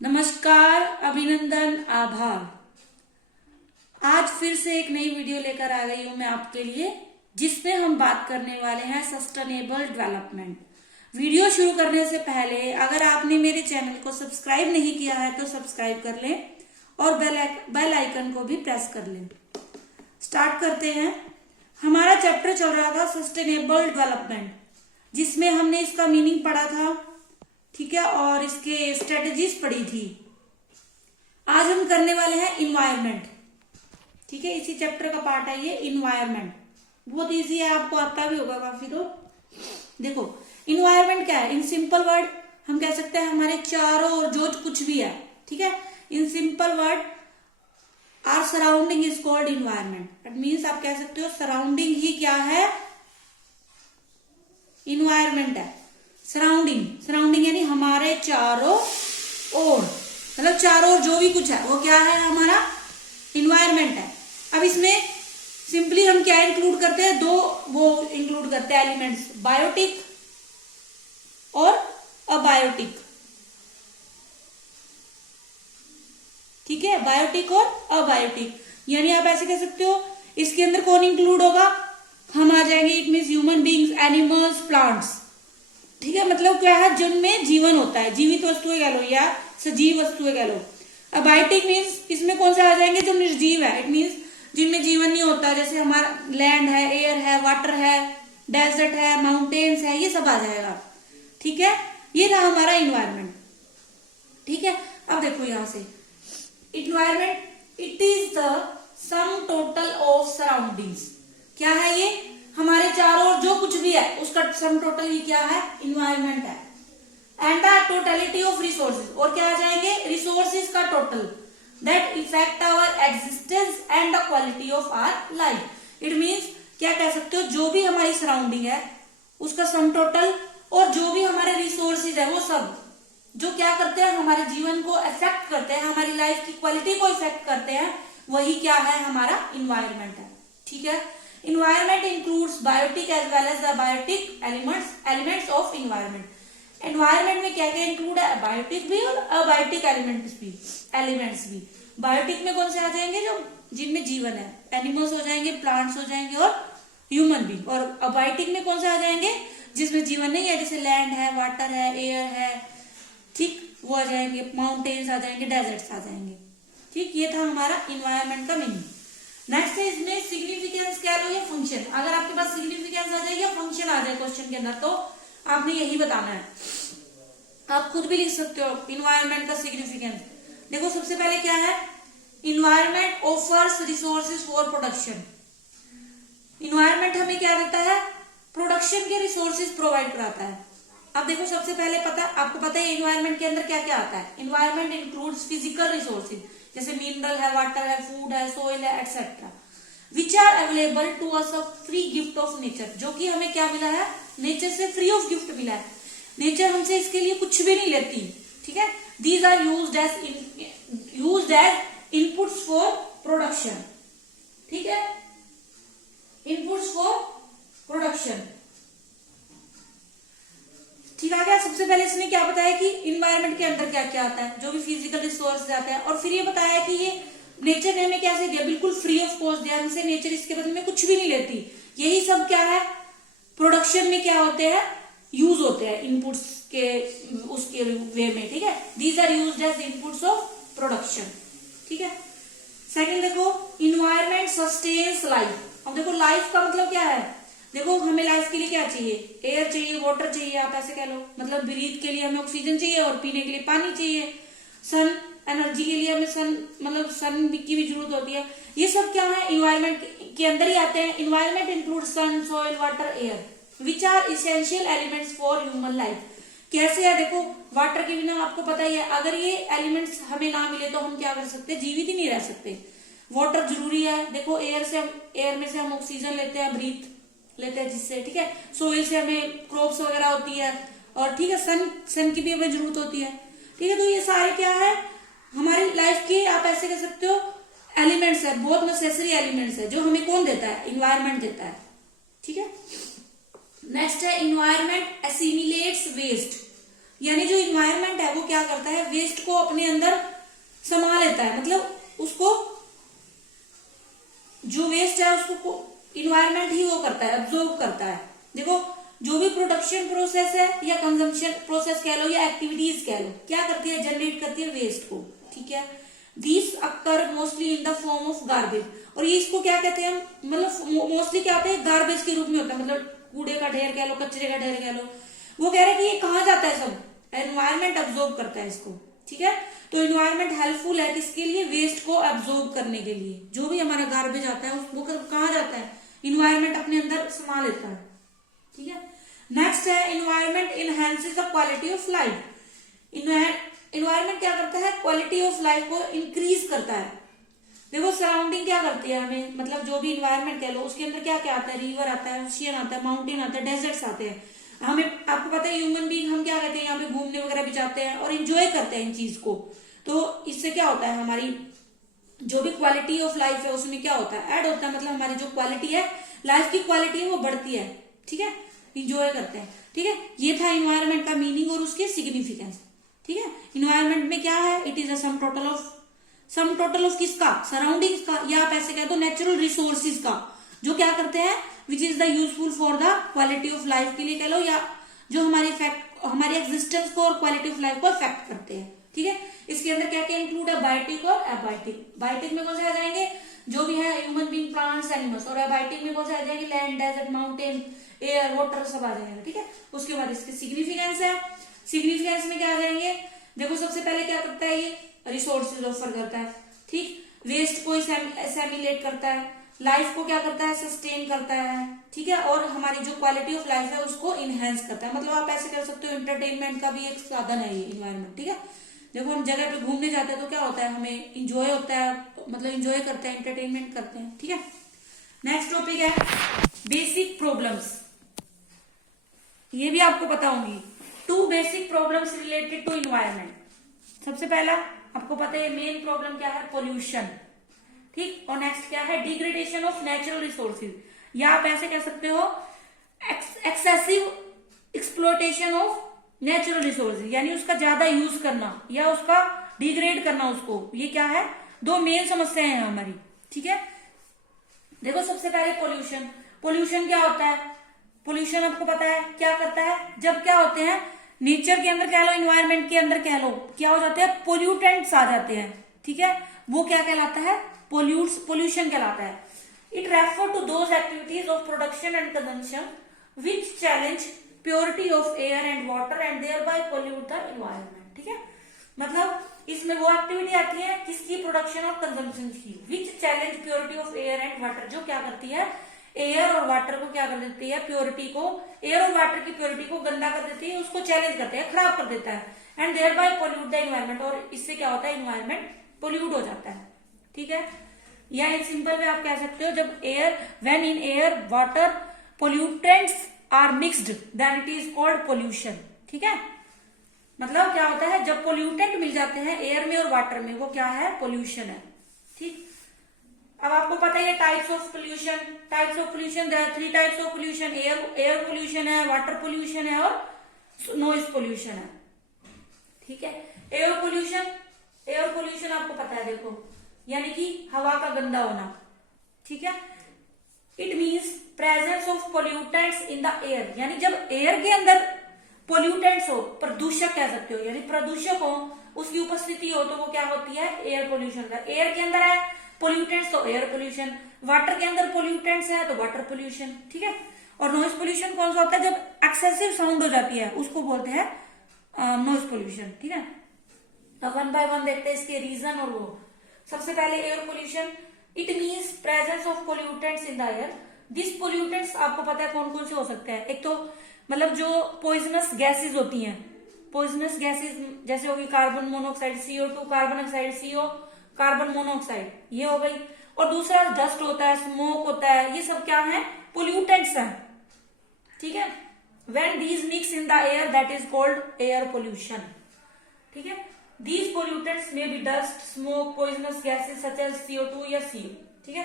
नमस्कार, अभिनंदन, आभार। आज फिर से एक नई वीडियो लेकर आ गई हूं मैं आपके लिए, जिसमें हम बात करने वाले हैं सस्टेनेबल डेवलपमेंट। वीडियो शुरू करने से पहले अगर आपने मेरे चैनल को सब्सक्राइब नहीं किया है तो सब्सक्राइब कर लें और बेल आइकन को भी प्रेस कर लें। स्टार्ट करते हैं। हमारा चैप्टर चल रहा था सस्टेनेबल डेवलपमेंट, जिसमें हमने इसका मीनिंग पढ़ा था, ठीक है, और इसके स्ट्रेटजीज पढ़ी थी। आज हम करने वाले हैं इन्वायरमेंट, ठीक है। इसी चैप्टर का पार्ट है ये इन्वायरमेंट। बहुत इजी है, आपको आता भी होगा काफी। तो देखो इन्वायरमेंट क्या है। इन सिंपल वर्ड हम कह सकते हैं हमारे चारों ओर जो कुछ भी है, ठीक है, in simple word are surrounding is called environment. It means आप कह सकते हो सराउंडिंग ही क्या है, इन्वायरमेंट है। सराउंडिंग यानी हमारे चारों ओर, मतलब चारों ओर जो भी कुछ है वो क्या है, हमारा इन्वायरमेंट है। अब इसमें सिंपली हम क्या इंक्लूड करते हैं, दो वो इंक्लूड करते हैं एलिमेंट्स, बायोटिक और अबायोटिक, ठीक है, बायोटिक और अबायोटिक। यानी आप ऐसे कह सकते हो इसके अंदर कौन इंक्लूड होगा, हम आ जाएंगे, it means human beings, animals, plants, ठीक है। मतलब क्या है, जिनमें जीवन होता है, जीवित वस्तुएं कह लो या सजीव वस्तुएं कह लो। अबायोटिक मीन्स इसमें कौन से आ जाएंगे, जो निर्जीव है। इट मीन्स जिनमें जीवन नहीं होता, जैसे हमारा लैंड है, एयर है, वाटर है, डेजर्ट है, माउंटेन्स है, ये सब आ जाएगा, ठीक है। ये था हमारा इन्वायरमेंट, ठीक है। अब देखो यहां से environment it is the sum total of surroundings. क्या है ये, हमारे चारों ओर जो कुछ भी है उसका सम टोटल ही क्या है, इन्वायरमेंट है। And the totality of resources, और क्या आ जाएंगे, रिसोर्सेज का total, that effect our existence and the quality of our life. It means क्या कह सकते हो, जो भी हमारी सराउंडिंग है उसका सम टोटल, और जो भी हमारे रिसोर्सेज है वो सब जो क्या करते हैं, हमारे जीवन को इफेक्ट करते हैं, हमारी लाइफ की क्वालिटी को इफेक्ट करते हैं, वही क्या है, हमारा इन्वायरमेंट है, ठीक है। Environment includes biotic as well as the biotic elements of environment. Environment में क्या क्या इंक्लूड है, बायोटिक भी और अबायोटिक एलिमेंट्स भी। बायोटिक में कौन से आ जाएंगे, जो जिनमें जीवन है, एनिमल्स हो जाएंगे, प्लांट्स हो जाएंगे और ह्यूमन भी। और अबायोटिक में कौन से आ जाएंगे, जिसमें जीवन नहीं है, जैसे लैंड है, वाटर है, एयर है, ठीक, वो आ जाएंगे, माउंटेन्स आ जाएंगे, डेजर्ट्स आ जाएंगे, ठीक। ये था हमारा इन्वायरमेंट का मीनिंग। नेक्स्ट है इसमें सिग्निफिकेंस कह लो या फंक्शन। अगर आपके पास सिग्निफिकेंस आ जाए या फंक्शन आ जाए क्वेश्चन के अंदर, तो आपने यही बताना है। आप खुद भी लिख सकते हो इन्वायरमेंट का सिग्निफिकेंस। देखो सबसे पहले क्या है, environment offers resources for production. Environment हमें क्या देता है, प्रोडक्शन के रिसोर्सेज प्रोवाइड कराता है। अब देखो सबसे पहले आपको पता है इन्वायरमेंट के अंदर क्या क्या आता है। इन्वायरमेंट इंक्लूड्स फिजिकल रिसोर्सेज, जैसे मिनरल है, वाटर है, फूड है, सोइल है, etcetera, which are available to us a free gift of nature. जो कि हमें क्या मिला है, नेचर से फ्री ऑफ गिफ्ट मिला है। नेचर हमसे इसके लिए कुछ भी नहीं लेती, ठीक है। These are used as inputs for production, ठीक है, इनपुट्स फॉर प्रोडक्शन, ठीक है क्या। सबसे पहले इसने क्या बताया कि इन्वायरमेंट के अंदर क्या क्या आता है, जो भी फिजिकल रिसोर्स आता है, और फिर ये बताया कि ये नेचर ने हमें कैसे दिया, बिल्कुल फ्री ऑफ कॉस्ट दिया हमसे। नेचर इसके बदले में कुछ भी नहीं लेती। यही सब क्या है, प्रोडक्शन में क्या होते हैं, यूज होते हैं इनपुट्स के उसके वे में, ठीक है। These are used as inputs of production, ठीक है। सेकंड देखो, इन्वायरमेंट सस्टेन्स लाइफ। अब देखो लाइफ का मतलब क्या है, देखो हमें लाइफ के लिए क्या चाहिए, एयर चाहिए, वाटर चाहिए, आप ऐसे कह लो, मतलब ब्रीथ के लिए हमें ऑक्सीजन चाहिए और पीने के लिए पानी चाहिए। सन एनर्जी के लिए हमें सन की भी जरूरत होती है। ये सब क्या है, इन्वायरमेंट के अंदर ही आते हैं। Environment include sun, soil, water, air, which are essential elements for human life. कैसे है, देखो वाटर के बिना आपको पता ही है, अगर ये एलिमेंट्स हमें ना मिले तो हम क्या कर सकते, जीवित ही नहीं रह सकते। वाटर जरूरी है, देखो एयर में से हम ऑक्सीजन लेते हैं, ब्रीथ लेते हैं जिससे, ठीक है। सोइल से हमें क्रॉप्स वगैरह होती है, और ठीक है सन की भी हमें जरूरत होती है, ठीक है। तो ये सारे क्या है, हमारी लाइफ के आप ऐसे कह सकते हो एलिमेंट्स है, बहुत नेसेसरी एलिमेंट्स है, जो हमें कौन देता है, इन्वायरमेंट देता है, ठीक है। नेक्स्ट है इन्वायरमेंट एसिमिलेट्स वेस्ट। यानी जो इन्वायरमेंट है वो क्या करता है, वेस्ट को अपने अंदर समा लेता है, मतलब उसको जो वेस्ट है उसको इन्वायरमेंट ही वो करता है, अब्जॉर्ब करता है। देखो जो भी प्रोडक्शन प्रोसेस है या कंजम्पशन प्रोसेस कह लो या एक्टिविटीज कह लो, क्या करती है, जनरेट करती है वेस्ट को, ठीक है। This occur mostly in the form of garbage, और ये इसको क्या कहते हैं, मतलब मोस्टली क्या होता है, गार्बेज के रूप में होता है, मतलब कूड़े का ढेर कह लो, कचरे का ढेर कह लो। वो कह रहे हैं कि ये कहाँ जाता है, सब एनवायरमेंट अब्जॉर्ब करता है इसको, ठीक है। तो इन्वायरमेंट हेल्पफुल है किसके लिए, वेस्ट को एब्जॉर्ब करने के लिए। जो भी हमारा गार्बेज आता है वो कहाँ जाता है, इन्वायरमेंट अपने अंदर समा लेता है, ठीक है। नेक्स्ट है environment enhances the quality of life. Environment क्या करता है, क्वालिटी ऑफ लाइफ को इंक्रीज करता है। देखो सराउंडिंग क्या करती है हमें, मतलब जो भी इन्वायरमेंट कह लो उसके अंदर क्या क्या आता है, रिवर आता है, ओशियन आता है, माउंटेन आता है, डेजर्ट्स आते हैं। हमें आपको पता है ह्यूमन बीइंग हम क्या कहते हैं, यहाँ पे घूमने वगैरह भी जाते हैं और इंजॉय करते हैं इन चीज को। तो इससे क्या होता है, हमारी जो भी क्वालिटी ऑफ लाइफ है उसमें क्या होता है, ऐड होता है, मतलब हमारी जो क्वालिटी है, लाइफ की क्वालिटी है वो बढ़ती है, ठीक है, इंजॉय करते हैं, ठीक है। ये था इन्वायरमेंट का मीनिंग और उसकी सिग्निफिकेंस, ठीक है। इन्वायरमेंट में क्या है, it is a sum total of किसका, सराउंडिंग्स का, या आप ऐसे कह दो नेचुरल रिसोर्सिस का, जो क्या करते हैं, which is the useful for the quality of life के लिए कह लो, या जो हमारी एग्जिस्टेंस को और क्वालिटी ऑफ लाइफ को इफेक्ट करते हैं, ठीक है। इसके अंदर क्या क्या इंक्लूड है, बायोटिक और एबायोटिक। बायोटिक में कौन से आ जाएंगे, जो भी है ह्यूमन बीइंग, प्लांट्स, एनिमल्स, और एबायोटिक में कौन से आ जाएंगे, land, desert, mountain, air, water, सब आ जाएंगे, ठीक है। उसके बाद इसकी सिग्निफिकेंस है, सिग्निफिकेंस में क्या आ जाएंगे, देखो सबसे पहले क्या करता है, ये रिसोर्सेज ऑफर करता है, ठीक, वेस्ट को एसेमिलेट करता है, लाइफ को क्या करता है, सस्टेन करता है, ठीक है, और हमारी जो क्वालिटी ऑफ लाइफ है उसको इनहेंस करता है। मतलब आप ऐसे कह सकते हो एंटरटेनमेंट का भी एक साधन है ये इन्वायरमेंट, ठीक है। देखो हम जगह पे घूमने जाते हैं तो क्या होता है, हमें इंजॉय होता है, मतलब इंजॉय करते हैं, एंटरटेनमेंट करते हैं, ठीक है। नेक्स्ट टॉपिक है बेसिक प्रॉब्लम्स। ये भी आपको पता होंगी, 2 basic problems related to environment. सबसे पहला आपको पता है मेन प्रॉब्लम क्या है, पोल्यूशन, ठीक, और नेक्स्ट क्या है, डिग्रेडेशन ऑफ नेचुरल रिसोर्सेज, या आप ऐसे कह सकते हो excessive exploitation of natural resources, यानी उसका ज्यादा यूज करना या उसका डिग्रेड करना उसको। ये क्या है, 2 मेन समस्याएं हैं हमारी, ठीक है। देखो सबसे पहले पोल्यूशन। पोल्यूशन क्या होता है, पोल्यूशन आपको पता है क्या करता है, जब क्या होते हैं नेचर के अंदर कह लो, इन्वायरमेंट के अंदर कह लो, क्या हो जाते हैं, पोल्यूटेंट्स आ जाते हैं, ठीक है। वो क्या कहलाता है, पोल्यूशन कहलाता है। It refer to those activities of production and consumption which challenge purity of air and water and thereby pollute the environment, ठीक है। मतलब इसमें वो एक्टिविटी आती है किसकी, प्रोडक्शन और कंजम्पशन की, which challenge purity of air and water, जो क्या करती है, एयर और वाटर को क्या कर देती है, प्योरिटी को, एयर और वाटर की प्योरिटी को गंदा कर देती है, उसको चैलेंज करते हैं, खराब कर देता है, and thereby pollute the environment, और इससे क्या होता है, एनवायरनमेंट पोल्यूट हो जाता है, ठीक है। या इन सिंपल में आप कह सकते हो, जब air, when in air water pollutants are mixed then it is called pollution, ठीक है। मतलब क्या होता है, जब पोल्यूटेंट मिल जाते हैं एयर में और वाटर में, वो क्या है, पोल्यूशन है, ठीक। अब आपको पता है types of pollution, there are 3 types of pollution, air pollution है, वाटर पोल्यूशन है और नॉइज पोल्यूशन है, ठीक है। एयर पोल्यूशन आपको पता है, देखो यानी कि हवा का गंदा होना, ठीक है। It means presence of pollutants in the air, यानी जब एयर के अंदर पोल्यूटेंट्स हो, प्रदूषक कह सकते हो, यानी प्रदूषक हो, उसकी उपस्थिति हो, तो वो क्या होती है, एयर पोल्यूशन का। एयर के अंदर है पोल्यूटेंट्स तो एयर पोल्यूशन, वाटर के अंदर पोल्यूटेंट्स है तो वाटर पोल्यूशन, ठीक है। और नॉइज पोल्यूशन कौन सा होता है, जब एक्सेसिव साउंड हो जाती है उसको बोलते हैं नॉइज पोल्यूशन, ठीक है। अब 1 बाय 1 देखते हैं इसके रीजन और वो। सबसे पहले air pollution, it means presence of pollutants in the air. This pollutants आपको पता है कौन कौन से हो सकते हैं, एक तो मतलब जो पॉइजनस गैसेज होती हैं, पॉइजनस गैसेज जैसे होगी carbon monoxide CO2, carbon oxide CO, carbon monoxide, ये हो गई। और दूसरा डस्ट होता है, स्मोक होता है, ये सब क्या है, पोल्यूटेंट्स हैं, ठीक है। When these mix in the air that is called air pollution, ठीक है। These pollutants may be dust, smoke, poisonous gases such as CO2 या CO, ठीक है।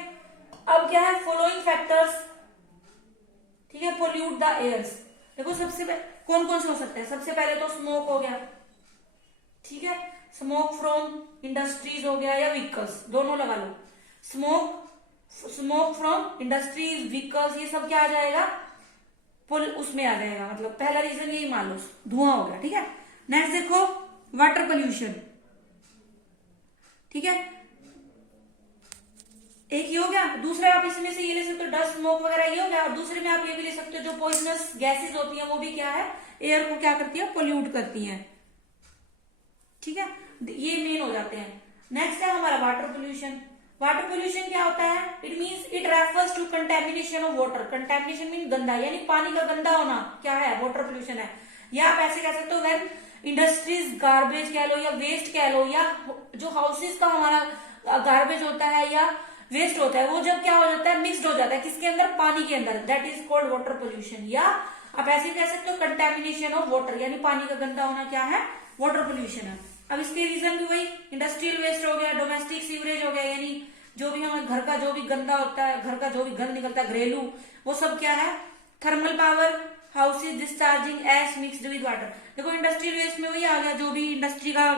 अब क्या है, following factors, ठीक है, pollute the airs, देखो सबसे कौन कौन से हो सकते हैं, सबसे पहले तो स्मोक हो गया, ठीक है, स्मोक फ्रॉम इंडस्ट्रीज हो गया या व्हीकल्स, दोनों लगा लो। स्मोक फ्रॉम इंडस्ट्रीज, व्हीकल्स, ये सब क्या आ जाएगा, उसमें आ जाएगा, मतलब पहला रीजन यही मान लो, धुआं हो गया, ठीक है। नेक्स्ट देखो वाटर पोल्यूशन, ठीक है, एक ये हो गया। दूसरा आप इसमें से ये ले सकते हो डस्ट स्मोक वगैरह, ये हो गया। और दूसरे में आप ये भी ले सकते हो जो पॉइजनस गैसेस होती हैं वो भी क्या है, एयर को क्या करती है, पोल्यूट करती हैं, ठीक है, ये मेन हो जाते हैं। नेक्स्ट है हमारा वाटर पोल्यूशन। वाटर पोल्यूशन क्या होता है, it means it refers to contamination of water. Contamination mean गंदा, यानी पानी का गंदा होना क्या है, वाटर पोल्यूशन है। या आप ऐसे कह सकते हो व्हेन इंडस्ट्रीज गार्बेज कह लो या वेस्ट कह लो, या जो हाउसेज का हमारा गार्बेज होता है या वेस्ट होता है, वो जब क्या हो जाता है, मिक्सड हो जाता है किसके अंदर, पानी के अंदर, that is called water pollution. या आप ऐसे कह सकते हो कंटेमिनेशन ऑफ वाटर, यानी पानी का गंदा होना क्या है, वाटर पोल्यूशन है। अब इसके रीजन भी वही, इंडस्ट्रियल वेस्ट हो गया, डोमेस्टिक सीवरेज हो गया, यानी जो भी हमारे घर का जो भी गंदा होता है, घर का जो भी गंद निकलता है घरेलू, वो सब क्या है, thermal power, houses discharging ash mixed with water. देखो इंडस्ट्रियल वेस्ट में वही आ गया, जो भी इंडस्ट्री का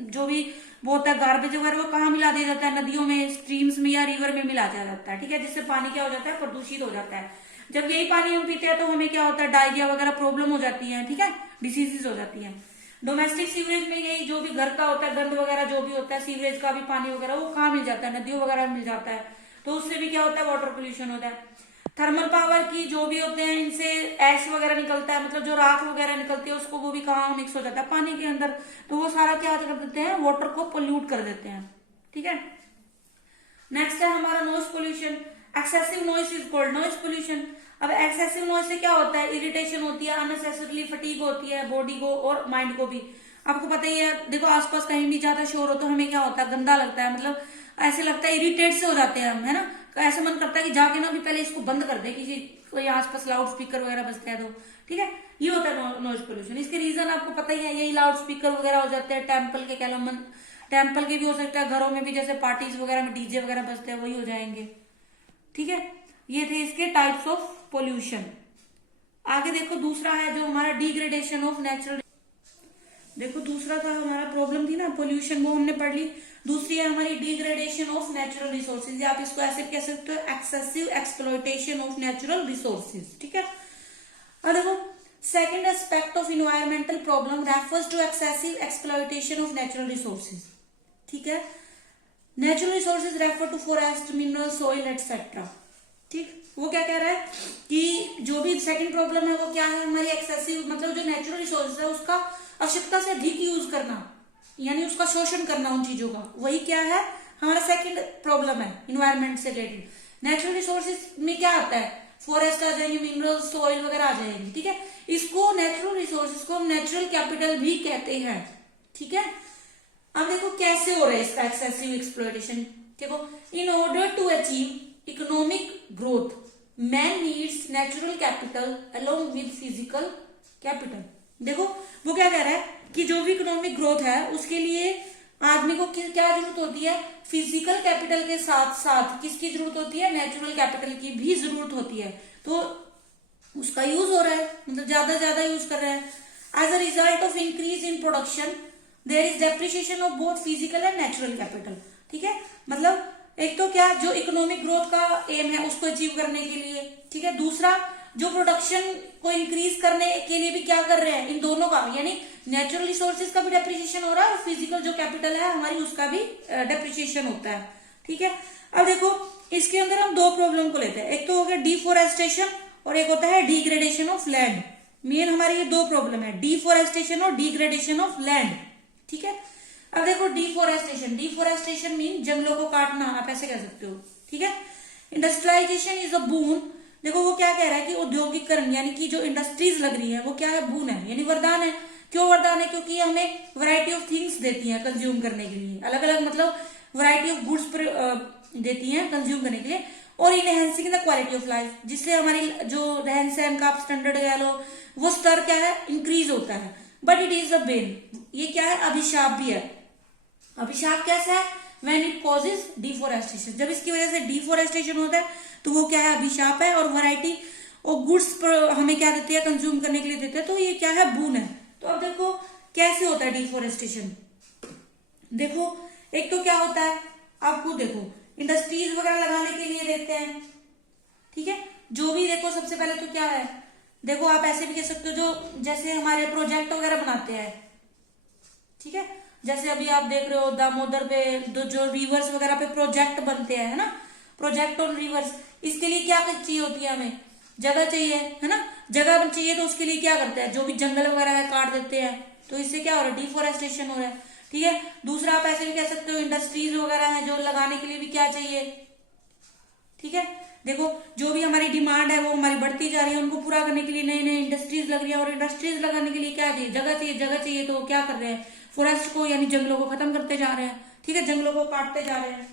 जो भी वो होता है गार्बेज वगैरह, वो कहाँ मिला दिया जाता है, नदियों में, स्ट्रीम्स में या रिवर में मिला दिया जाता है, ठीक है, जिससे पानी क्या हो जाता है, प्रदूषित हो जाता है। जब यही पानी हम पीते हैं तो हमें क्या होता है, डायरिया वगैरह प्रॉब्लम हो जाती है, ठीक है, डिसीजेस हो जाती है। डोमेस्टिक सीवरेज में यही जो भी घर का होता है, गंद वगैरह जो भी होता है, सीवरेज का भी पानी वगैरह, वो कहाँ मिल जाता है, नदियों वगैरह में मिल जाता है, तो उससे भी क्या होता है, वाटर पोल्यूशन होता है। थर्मल पावर की जो भी होते हैं, इनसे ऐश वगैरह निकलता है, मतलब जो राख वगैरह निकलती है, उसको वो भी कहाँ मिक्स हो जाता है, पानी के अंदर, तो वो सारा क्या कर देते हैं, वाटर को पोल्यूट कर देते हैं, ठीक है। नेक्स्ट है हमारा noise pollution. Excessive noise is called noise pollution. अब एक्सेसिव नॉइज से क्या होता है, इरिटेशन होती है, अननेसेसरली फटीग होती है बॉडी को और माइंड को भी। आपको पता ही है, देखो आसपास कहीं भी ज्यादा शोर हो तो हमें क्या होता है, गंदा लगता है, मतलब ऐसे लगता है, इरिटेट से हो जाते हैं हम, है ना, ऐसा मन करता है कि जाके ना भी पहले इसको बंद कर दे, किसी कोई आसपास लाउड स्पीकर वगैरह बजते हैं तो, ठीक है, ये होता है नॉइज पोल्यूशन। इसके रीजन आपको पता ही है, यही लाउड स्पीकर वगैरह हो जाते हैं, टेम्पल के कह लो, टेम्पल के भी हो सकता है, घरों में भी जैसे पार्टीज वगैरह में डीजे वगैरह बजते हैं, वही हो जाएंगे, ठीक है। ये थे इसके टाइप्स ऑफ पोल्यूशन। आगे देखो दूसरा है जो हमारा डिग्रेडेशन ऑफ नेचुरल। देखो दूसरा था हमारा, प्रॉब्लम थी ना पोल्यूशन, वो हमने पढ़ ली। दूसरी है हमारी डिग्रेडेशन ऑफ नेचुरल रिसोर्सेज, या आप इसको ऐसे कह सकते हो excessive exploitation of natural resources, ठीक है। और देखो second aspect of environmental problem refers to excessive exploitation of natural resources, ठीक है। Natural resources refer to forest, mineral, soil etcetera, ठीक। वो क्या कह रहा है कि जो भी सेकंड प्रॉब्लम है वो क्या है, हमारी एक्सेसिव, मतलब जो नेचुरल रिसोर्सेज है उसका आवश्यकता से अधिक यूज करना, यानी उसका शोषण करना उन चीजों का, वही क्या है हमारा सेकंड प्रॉब्लम है इन्वायरमेंट से रिलेटेड। नेचुरल रिसोर्सेज में क्या आता है, फॉरेस्ट आ जाएंगे, मिनरल, सॉइल वगैरह आ जाएंगे, ठीक है। इसको नेचुरल रिसोर्सेज को हम नेचुरल कैपिटल भी कहते हैं, ठीक है। अब देखो कैसे हो रहा है इसका एक्सेसिव एक्सप्लॉयटेशन। देखो in order to achieve economic growth man needs natural capital along with physical capital. देखो वो क्या कह रहा है कि जो भी इकोनॉमिक ग्रोथ है उसके लिए आदमी को क्या जरूरत होती है, फिजिकल कैपिटल के साथ साथ किसकी जरूरत होती है, नेचुरल कैपिटल की भी जरूरत होती है। तो उसका यूज हो रहा है, मतलब ज्यादा यूज कर रहा है। As a result of increase in production there is depreciation of both physical and natural capital, ठीक है। मतलब एक तो क्या जो इकोनॉमिक ग्रोथ का एम है उसको अचीव करने के लिए, ठीक है। दूसरा जो प्रोडक्शन को इंक्रीज करने के लिए भी क्या कर रहे हैं, इन दोनों का, यानी नेचुरल रिसोर्सेज का भी डेप्रिसिएशन हो रहा है और फिजिकल जो कैपिटल है हमारी उसका भी डेप्रिसिएशन होता है, ठीक है। अब देखो इसके अंदर हम दो प्रॉब्लम को लेते हैं, एक तो हो गया डिफोरेस्टेशन और एक होता है डिग्रेडेशन ऑफ लैंड। मेन हमारी ये दो प्रॉब्लम है, डिफोरेस्टेशन और डिग्रेडेशन ऑफ लैंड, ठीक है। अब देखो डिफोरेस्टेशन मीन जंगलों को काटना, आप ऐसे कह सकते हो, ठीक है। इंडस्ट्रियलाइजेशन इज अ बून। देखो वो क्या कह रहा है कि औद्योगिकरण यानी कि जो इंडस्ट्रीज लग रही है वो क्या है, बून है, यानी वरदान है। क्यों वरदान है, क्योंकि हमें वैरायटी ऑफ थिंग्स देती हैं कंज्यूम करने के लिए, अलग अलग मतलब वैरायटी ऑफ गुड्स देती हैं कंज्यूम करने के लिए, और enhancing the quality of life, जिससे हमारी जो रहन सहन का स्टैंडर्ड कह लो वो स्तर क्या है, इंक्रीज होता है। But it is a Ben, ये क्या है, अभिशाप भी है। अभिशाप कैसा है, व्हेन इट कॉजेज डिफोरेस्टेशन, जब इसकी वजह से डिफोरेस्टेशन होता है तो वो क्या है, अभिशाप है। और वैरायटी और गुड्स हमें क्या देते हैं, कंज्यूम करने के लिए देते हैं, तो ये क्या है, बून है। तो अब देखो कैसे होता है डिफोरेस्टेशन। देखो एक तो क्या होता है, आप खुद देखो, इंडस्ट्रीज वगैरह लगाने के लिए देते हैं, ठीक है, जो भी देखो सबसे पहले तो क्या है, देखो आप ऐसे भी कह सकते हो, जो जैसे हमारे प्रोजेक्ट वगैरह बनाते हैं, ठीक है, जैसे अभी आप देख रहे हो दामोदर पे जो रिवर्स वगैरह पे प्रोजेक्ट बनते हैं, है ना, प्रोजेक्ट ऑन रिवर्स, इसके लिए क्या चाहिए होती है, हमें जगह चाहिए, है ना, जगह चाहिए, तो उसके लिए क्या करते हैं, जो भी जंगल वगैरह है काट देते हैं, तो इससे क्या हो रहा है, डिफोरेस्टेशन हो रहा है, ठीक है। दूसरा आप ऐसे भी कह सकते हो, इंडस्ट्रीज वगैरह है जो लगाने के लिए भी क्या चाहिए, ठीक है, देखो जो भी हमारी डिमांड है वो हमारी बढ़ती जा रही है, उनको पूरा करने के लिए नई नई इंडस्ट्रीज लग रही है, और इंडस्ट्रीज लगाने के लिए क्या चाहिए, जगह चाहिए, जगह चाहिए, तो क्या कर रहे हैं, फॉरेस्ट को यानी जंगलों को खत्म करते जा रहे हैं, ठीक है, जंगलों को काटते जा रहे हैं,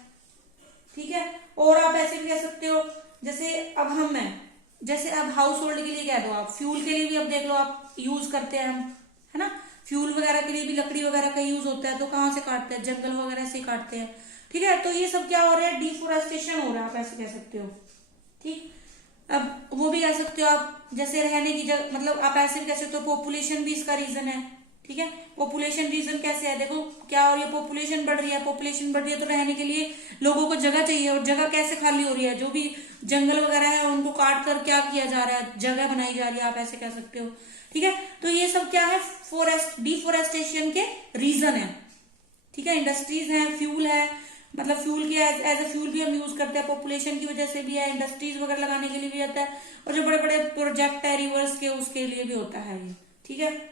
ठीक है। और आप ऐसे भी कह सकते हो, जैसे अब हम हैं, जैसे अब हाउस होल्ड के लिए कह दो, आप फ्यूल के लिए भी अब देख लो आप यूज करते हैं हम, है ना, फ्यूल वगैरह के लिए भी लकड़ी वगैरह का यूज होता है, तो कहाँ से काटते हैं, जंगल वगैरह से काटते हैं, ठीक है। तो ये सब क्या हो रहा है, डिफोरेस्टेशन हो रहा है, आप ऐसे कह सकते हो, ठीक। अब वो भी कह सकते हो आप, जैसे रहने की जगह, मतलब आप ऐसे भी कह सकते हो, पॉपुलेशन भी इसका रीजन है, ठीक है। पॉपुलेशन रीजन कैसे है, देखो क्या हो रही है, पॉपुलेशन बढ़ रही है, पॉपुलेशन बढ़ रही है, तो रहने के लिए लोगों को जगह चाहिए, और जगह कैसे खाली हो रही है, जो भी जंगल वगैरह है उनको काट कर क्या किया जा रहा है, जगह बनाई जा रही है, आप ऐसे कह सकते हो, ठीक है। तो ये सब क्या है, डिफोरेस्टेशन के रीजन है, ठीक है। इंडस्ट्रीज है, फ्यूल है, मतलब फ्यूल की एज ए फ्यूल भी हम यूज करते हैं, पॉपुलेशन की वजह से भी है, इंडस्ट्रीज वगैरह लगाने के लिए भी आता है, और जो बड़े बड़े प्रोजेक्ट है रिवर्स के उसके लिए भी होता है ये, ठीक है।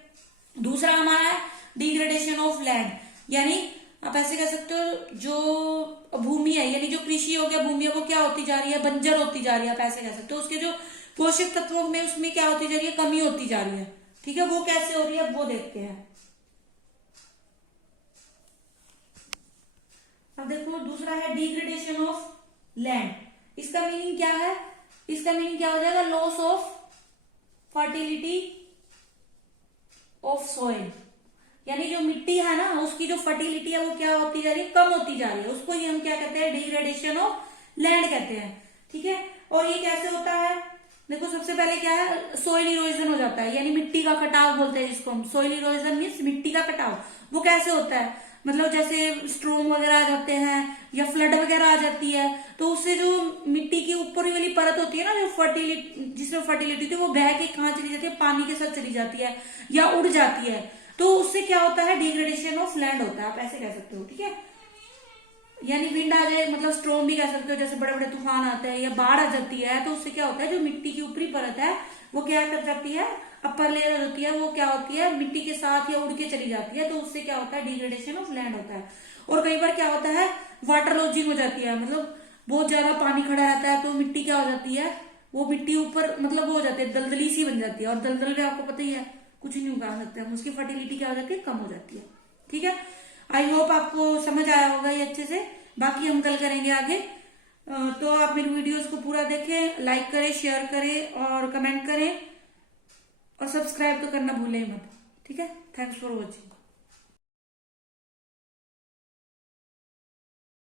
दूसरा हमारा है डिग्रेडेशन ऑफ लैंड, यानी आप ऐसे कह सकते हो, जो भूमि है यानी जो कृषि हो गया भूमि है, वो क्या होती जा रही है, बंजर होती जा रही है, आप ऐसे कह सकते हो, उसके जो पोषक तत्वों में उसमें क्या होती जा रही है, कमी होती जा रही है, ठीक है। वो कैसे हो रही है वो देखते हैं। अब देखो दूसरा है डिग्रेडेशन ऑफ लैंड, इसका मीनिंग क्या है, इसका मीनिंग क्या हो जाएगा, loss of fertility of soil, यानी जो मिट्टी है ना उसकी जो फर्टिलिटी है वो क्या होती जा रही है, कम होती जा रही है, उसको ही हम क्या कहते हैं, डिग्रेडेशन ऑफ लैंड कहते हैं, ठीक है। और ये कैसे होता है, देखो सबसे पहले क्या है, सोइल इरोजन हो जाता है, यानी मिट्टी का कटाव बोलते हैं जिसको हम, सोइल इरोजन मीन्स मिट्टी का कटाव। वो कैसे होता है, मतलब जैसे स्ट्रोम वगैरह आ जाते हैं या फ्लड वगैरह आ जाती है, तो उससे जो मिट्टी की ऊपर वाली परत होती है ना, जो फर्टिलिटी, जिसमें फर्टिलिटी होती है, वो बह के कहाँ चली जाती है, पानी के साथ चली जाती है या उड़ जाती है, तो उससे क्या होता है, डिग्रेडेशन ऑफ लैंड होता है, आप ऐसे कह सकते हो, ठीक है। यानी विंड आ जाए, मतलब स्ट्रोम भी कह सकते हो, जैसे बड़े बड़े तूफान आते हैं या बाढ़ आ जाती है, तो उससे क्या होता है, जो मिट्टी की ऊपरी परत है वो क्या कर जाती है, अपर लेयर होती है, वो क्या होती है, मिट्टी के साथ या उड़ के चली जाती है, तो उससे क्या होता है, डिग्रेडेशन ऑफ लैंड होता है। और कई बार क्या होता है, वाटर लॉजिंग हो जाती है, मतलब बहुत ज्यादा पानी खड़ा रहता है, तो मिट्टी क्या हो जाती है, वो मिट्टी ऊपर मतलब वो हो जाती है, दलदली सी बन जाती है, और दलदल में आपको पता ही है कुछ नहीं उगा सकते हम, उसकी फर्टिलिटी क्या हो जाती है, कम हो जाती है, ठीक है। आई होप आपको समझ आया होगा ये अच्छे से, बाकी हम कल करेंगे आगे। तो आप मेरी वीडियोस को पूरा देखें, लाइक करें, शेयर करें और कमेंट करें, और सब्सक्राइब तो करना भूलें मत, ठीक है। Thanks for watching.